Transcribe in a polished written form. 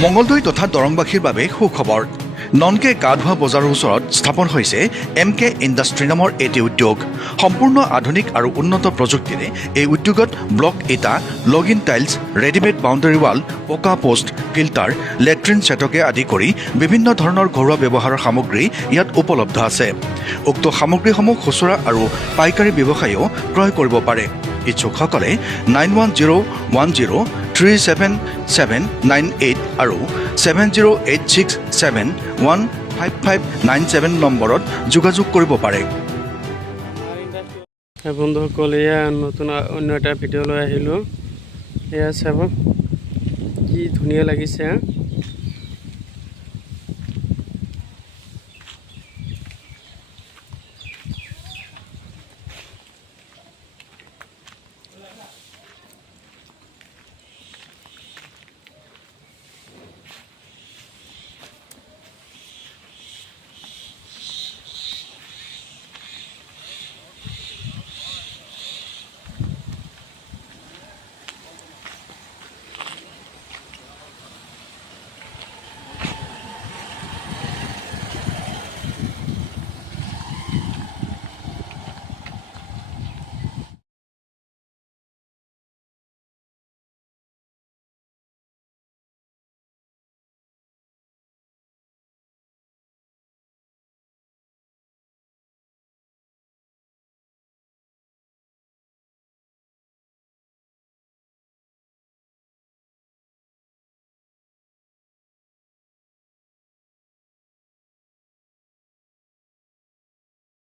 মঙ্গলদৈ তথা দৰংবাসীৰ বাবে সুখবৰ। ননকে গা ধোৱা বজাৰৰ ওচৰত স্থাপন হৈছে MK ইণ্ডাষ্ট্ৰী নামৰ এটি উদ্যোগ। সম্পূৰ্ণ আধুনিক আৰু উন্নত প্ৰযুক্তিৰে এই উদ্যোগত ব্লক ইটা, login tiles, readymade boundary wall, পকা পোষ্ট, ফিল্টাৰ, লেট্ৰিন ছেটকে আদি কৰি বিভিন্ন ধৰণৰ ঘৰুৱা ব্যৱহাৰৰ সামগ্ৰী ইয়াত উপলব্ধ আছে। উক্ত সামগ্ৰীসমূহ খুচুৰা আৰু পাইকাৰী ব্যৱসায়ীও ক্ৰয় কৰিব পাৰে। ইচ্ছুকসকলে 9101037798 আৰু 7086715597 নম্বৰত যোগাযোগ কৰিব পাৰে। বন্ধুসকল, এয়া নতুন অন্য এটা ভিডিঅ' লৈ আহিলোঁ। এয়া চাব কি ধুনীয়া লাগিছে।